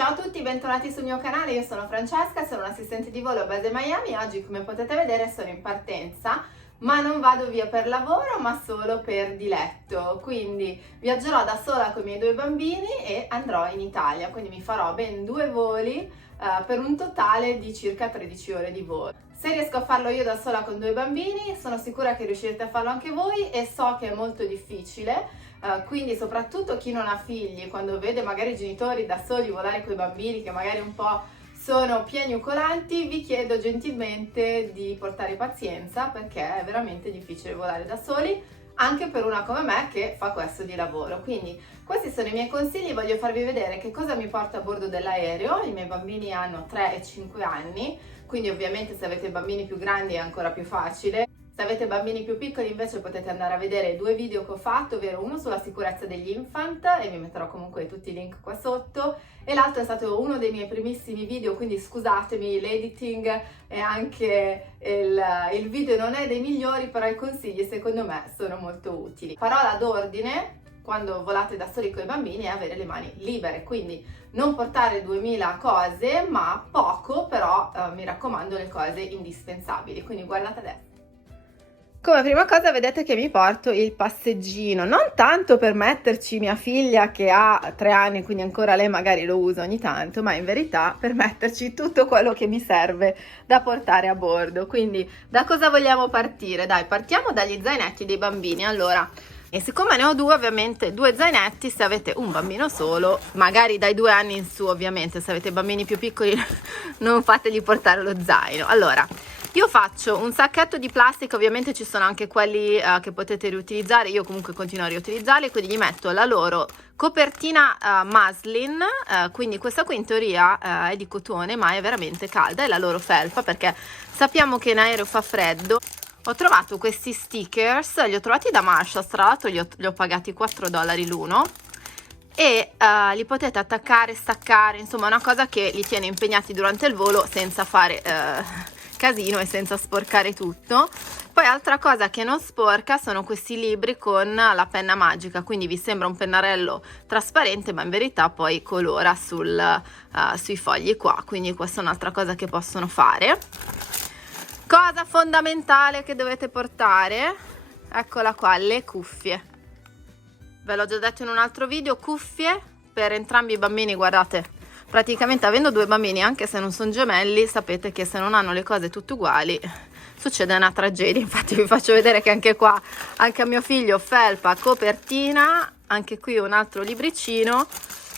Ciao a tutti, bentornati sul mio canale, io sono Francesca, sono un'assistente di volo a base Miami. Oggi, come potete vedere, sono in partenza, ma non vado via per lavoro, ma solo per diletto. Quindi viaggerò da sola con i miei due bambini e andrò in Italia, quindi mi farò ben 2 voli per un totale di circa 13 ore di volo. Se riesco a farlo io da sola con 2 bambini, sono sicura che riuscirete a farlo anche voi, e so che è molto difficile. Quindi soprattutto chi non ha figli, quando vede magari i genitori da soli volare con i bambini che magari un po' sono piagnucolanti, vi chiedo gentilmente di portare pazienza, perché è veramente difficile volare da soli, anche per una come me che fa questo di lavoro. Quindi questi sono i miei consigli, voglio farvi vedere che cosa mi porta a bordo dell'aereo. I miei bambini hanno 3 e 5 anni, quindi ovviamente se avete bambini più grandi è ancora più facile. Se avete bambini più piccoli invece potete andare a vedere 2 video che ho fatto, ovvero uno sulla sicurezza degli infant, e vi metterò comunque tutti i link qua sotto, e l'altro è stato uno dei miei primissimi video, quindi scusatemi, l'editing e anche il video non è dei migliori, però i consigli secondo me sono molto utili. Parola d'ordine quando volate da soli con i bambini è avere le mani libere, quindi non portare 2000 cose, ma poco, però mi raccomando le cose indispensabili, quindi guardate adesso. Come prima cosa vedete che mi porto il passeggino, non tanto per metterci mia figlia che ha 3 anni, quindi ancora lei magari lo usa ogni tanto, ma in verità per metterci tutto quello che mi serve da portare a bordo. Quindi da cosa vogliamo partire? Dai, partiamo dagli zainetti dei bambini. Allora, e siccome ne ho 2, ovviamente 2 zainetti. Se avete un bambino solo, magari dai 2 anni in su, ovviamente se avete bambini più piccoli non fategli portare lo zaino. Allora, io faccio un sacchetto di plastica, ovviamente ci sono anche quelli che potete riutilizzare, io comunque continuo a riutilizzarli, quindi gli metto la loro copertina muslin, quindi questa qui in teoria è di cotone ma è veramente calda, è la loro felpa, perché sappiamo che in aereo fa freddo. Ho trovato questi stickers, li ho trovati da Marshalls, tra l'altro li ho pagati $4 l'uno, e li potete attaccare, staccare, insomma è una cosa che li tiene impegnati durante il volo senza fare casino e senza sporcare tutto. Poi altra cosa che non sporca sono questi libri con la penna magica, quindi vi sembra un pennarello trasparente ma in verità poi colora sui fogli qua, quindi questa è un'altra cosa che possono fare. Cosa fondamentale che dovete portare, eccola qua, le cuffie. Ve l'ho già detto in un altro video, cuffie per entrambi i bambini. Guardate, praticamente avendo 2 bambini, anche se non sono gemelli, sapete che se non hanno le cose tutte uguali succede una tragedia. Infatti vi faccio vedere che anche qua, anche a mio figlio, felpa, copertina, anche qui un altro libricino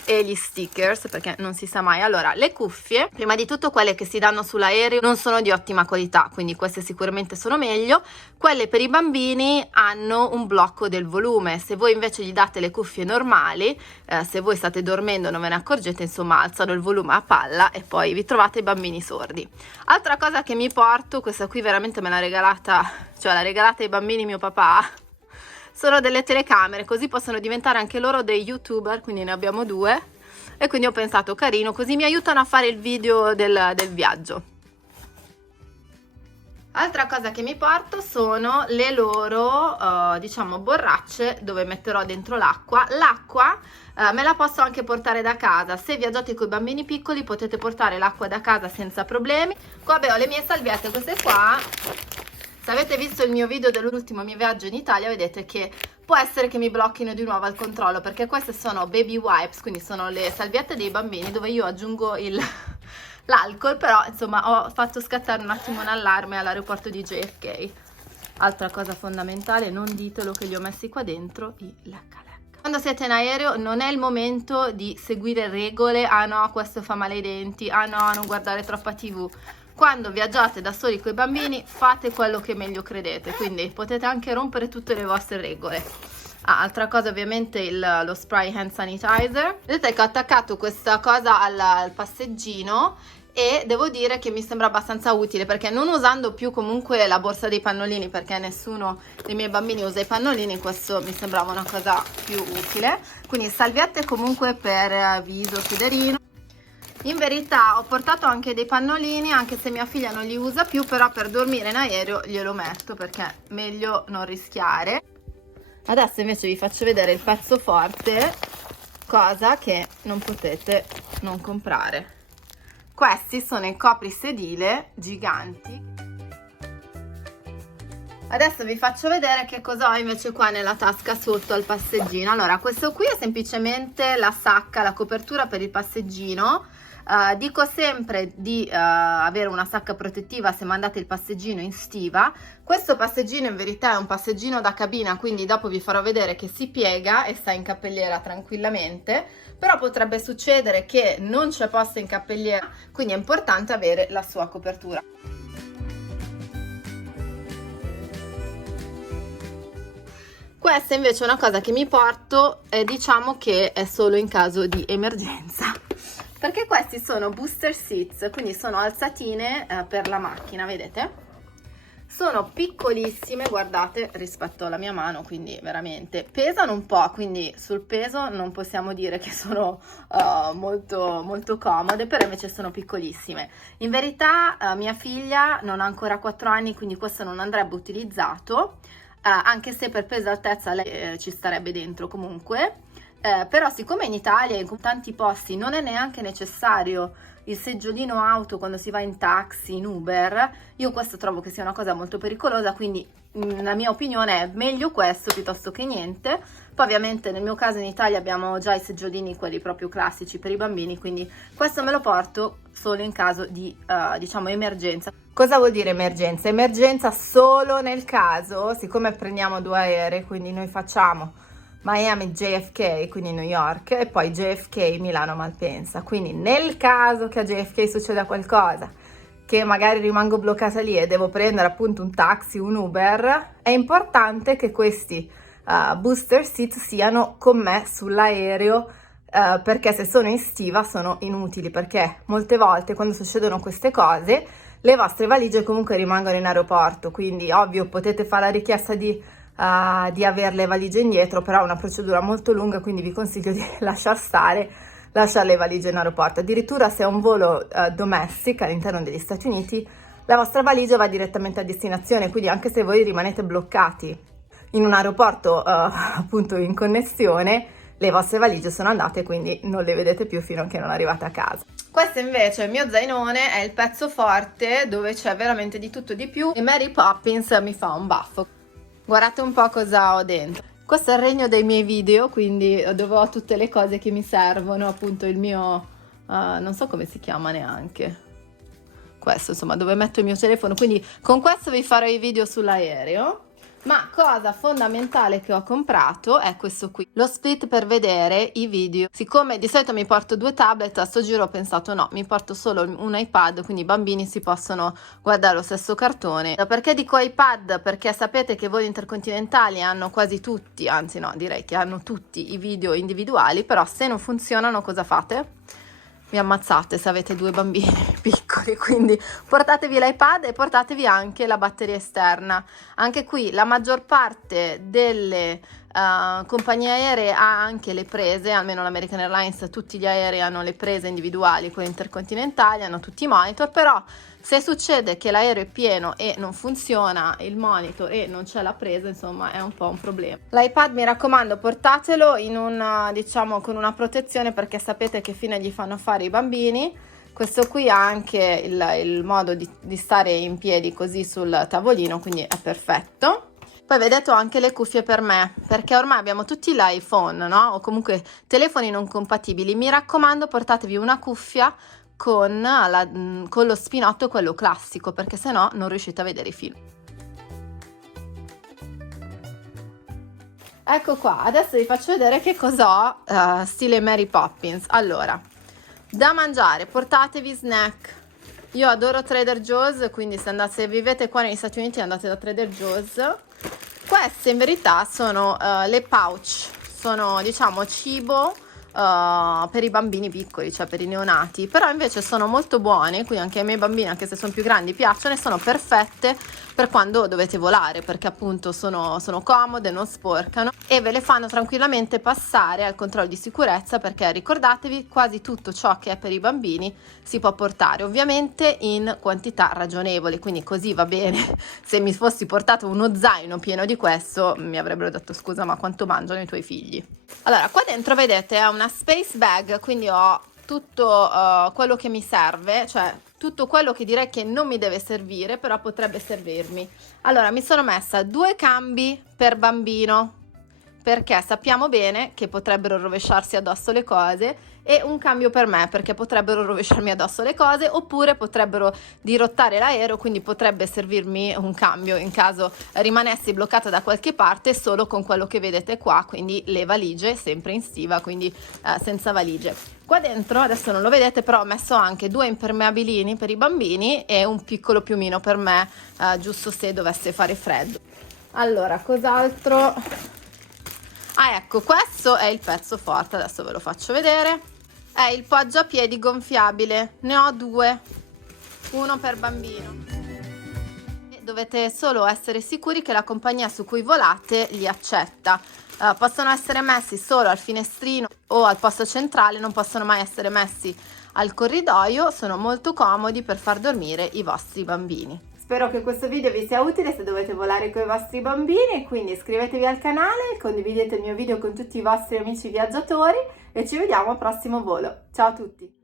e gli stickers, perché non si sa mai. Allora, le cuffie, prima di tutto quelle che si danno sull'aereo non sono di ottima qualità, quindi queste sicuramente sono meglio. Quelle per i bambini hanno un blocco del volume, se voi invece gli date le cuffie normali, se voi state dormendo non ve ne accorgete, insomma alzano il volume a palla e poi vi trovate i bambini sordi. Altra cosa che mi porto, questa qui veramente me l'ha regalata, cioè l'ha regalata ai bambini mio papà, sono delle telecamere, così possono diventare anche loro dei youtuber, quindi ne abbiamo 2, e quindi ho pensato carino, così mi aiutano a fare il video del viaggio. Altra cosa che mi porto sono le loro diciamo borracce dove metterò dentro l'acqua. L'acqua me la posso anche portare da casa, se viaggiate con i bambini piccoli potete portare l'acqua da casa senza problemi. Qua ho le mie salviette, queste qua. Se avete visto il mio video dell'ultimo mio viaggio in Italia, vedete che può essere che mi blocchino di nuovo al controllo, perché queste sono baby wipes, quindi sono le salviette dei bambini dove io aggiungo l'alcol, però insomma ho fatto scattare un attimo un allarme all'aeroporto di JFK. Altra cosa fondamentale, non ditelo che li ho messi qua dentro i lecca-lecca. Quando siete in aereo non è il momento di seguire regole, ah no questo fa male ai denti, ah no non guardare troppa TV. Quando viaggiate da soli con i bambini fate quello che meglio credete, quindi potete anche rompere tutte le vostre regole. Altra cosa ovviamente lo spray hand sanitizer. Vedete che ho attaccato questa cosa al passeggino e devo dire che mi sembra abbastanza utile, perché non usando più comunque la borsa dei pannolini, perché nessuno dei miei bambini usa i pannolini, questo mi sembrava una cosa più utile. Quindi salviette comunque per viso, sederino. In verità ho portato anche dei pannolini, anche se mia figlia non li usa più, però per dormire in aereo glielo metto perché meglio non rischiare. Adesso invece vi faccio vedere il pezzo forte cosa che non potete non comprare. Questi sono i coprisedile giganti. Adesso vi faccio vedere che cosa ho invece qua nella tasca sotto al passeggino. Allora, questo qui è semplicemente la sacca, la copertura per il passeggino. Dico sempre di avere una sacca protettiva se mandate il passeggino in stiva. Questo passeggino in verità è un passeggino da cabina, quindi dopo vi farò vedere che si piega e sta in cappelliera tranquillamente, però potrebbe succedere che non c'è posto in cappelliera, quindi è importante avere la sua copertura. Questa invece è una cosa che mi porto, diciamo che è solo in caso di emergenza, perché questi sono booster seats, quindi sono alzatine per la macchina, vedete? Sono piccolissime, guardate, rispetto alla mia mano, quindi veramente pesano un po', quindi sul peso non possiamo dire che sono molto, molto comode, però invece sono piccolissime. In verità mia figlia non ha ancora 4 anni, quindi questo non andrebbe utilizzato, anche se per peso e altezza lei ci starebbe dentro comunque, però siccome in Italia in tanti posti non è neanche necessario il seggiolino auto quando si va in taxi, in Uber, io questo trovo che sia una cosa molto pericolosa, quindi la mia opinione è meglio questo piuttosto che niente. Poi ovviamente nel mio caso in Italia abbiamo già i seggiolini, quelli proprio classici per i bambini, quindi questo me lo porto solo in caso di diciamo emergenza. Cosa vuol dire emergenza? Emergenza solo nel caso, siccome prendiamo 2 aerei, quindi noi facciamo Miami JFK, quindi New York, e poi JFK Milano Malpensa, quindi nel caso che a JFK succeda qualcosa, che magari rimango bloccata lì e devo prendere appunto un taxi, un Uber, è importante che questi booster seat siano con me sull'aereo, perché se sono in stiva sono inutili, perché molte volte quando succedono queste cose le vostre valigie comunque rimangono in aeroporto, quindi ovvio potete fare la richiesta di avere le valigie indietro, però è una procedura molto lunga, quindi vi consiglio di lasciare le valigie in aeroporto. Addirittura se è un volo domestic all'interno degli Stati Uniti, la vostra valigia va direttamente a destinazione, quindi anche se voi rimanete bloccati in un aeroporto appunto in connessione, le vostre valigie sono andate, quindi non le vedete più fino a che non arrivate a casa. Questo invece è il mio zainone, è il pezzo forte dove c'è veramente di tutto di più, e Mary Poppins mi fa un baffo. Guardate un po' cosa ho dentro. Questo è il regno dei miei video, quindi dove ho tutte le cose che mi servono, appunto il mio, non so come si chiama neanche, questo insomma, dove metto il mio telefono, quindi con questo vi farò i video sull'aereo. Ma cosa fondamentale che ho comprato è questo qui, lo split per vedere i video. Siccome di solito mi porto 2 tablet, a sto giro ho pensato no, mi porto solo un iPad, quindi i bambini si possono guardare lo stesso cartone. Perché dico iPad? Perché sapete che i voli intercontinentali hanno quasi tutti, anzi no, direi che hanno tutti i video individuali, però se non funzionano cosa fate? Vi ammazzate se avete 2 bambini piccoli, quindi portatevi l'iPad e portatevi anche la batteria esterna. Anche qui la maggior parte delle compagnie aeree ha anche le prese, almeno l'American Airlines, tutti gli aerei hanno le prese individuali, quelli intercontinentali hanno tutti i monitor, però se succede che l'aereo è pieno e non funziona il monitor e non c'è la presa, insomma è un po' un problema. L'iPad, mi raccomando, portatelo in diciamo con una protezione, perché sapete che fine gli fanno fare i bambini. Questo qui ha anche il modo di stare in piedi così sul tavolino, quindi è perfetto. Poi vedete ho anche le cuffie per me, perché ormai abbiamo tutti l'iPhone, no? O comunque telefoni non compatibili. Mi raccomando, portatevi una cuffia con lo spinotto, quello classico, perché sennò non riuscite a vedere i film. Ecco qua, adesso vi faccio vedere che cosa ho stile Mary Poppins. Allora, da mangiare, portatevi snack. Io adoro Trader Joe's, quindi se vivete qua negli Stati Uniti andate da Trader Joe's. Queste in verità sono le pouch, sono diciamo cibo per i bambini piccoli, cioè per i neonati, però invece sono molto buone, quindi anche ai miei bambini, anche se sono più grandi, piacciono, e sono perfette per quando dovete volare, perché appunto sono comode, non sporcano e ve le fanno tranquillamente passare al controllo di sicurezza, perché ricordatevi, quasi tutto ciò che è per i bambini si può portare, ovviamente in quantità ragionevoli, quindi così va bene. Se mi fossi portato uno zaino pieno di questo mi avrebbero detto scusa, ma quanto mangiano i tuoi figli? Allora, qua dentro vedete è una space bag, quindi ho tutto quello che mi serve, cioè tutto quello che direi che non mi deve servire, però potrebbe servirmi. Allora, mi sono messa 2 cambi per bambino, perché sappiamo bene che potrebbero rovesciarsi addosso le cose, e un cambio per me, perché potrebbero rovesciarmi addosso le cose, oppure potrebbero dirottare l'aereo, quindi potrebbe servirmi un cambio in caso rimanessi bloccata da qualche parte solo con quello che vedete qua, quindi le valigie, sempre in stiva, quindi senza valigie. Qua dentro, adesso non lo vedete, però ho messo anche 2 impermeabilini per i bambini e un piccolo piumino per me, giusto se dovesse fare freddo. Allora, cos'altro? Ah, ecco, questo è il pezzo forte, adesso ve lo faccio vedere. È il poggiapiedi gonfiabile, ne ho 2, uno per bambino. E dovete solo essere sicuri che la compagnia su cui volate li accetta. Possono essere messi solo al finestrino o al posto centrale, non possono mai essere messi al corridoio, sono molto comodi per far dormire i vostri bambini. Spero che questo video vi sia utile se dovete volare con i vostri bambini, quindi iscrivetevi al canale, condividete il mio video con tutti i vostri amici viaggiatori e ci vediamo al prossimo volo. Ciao a tutti!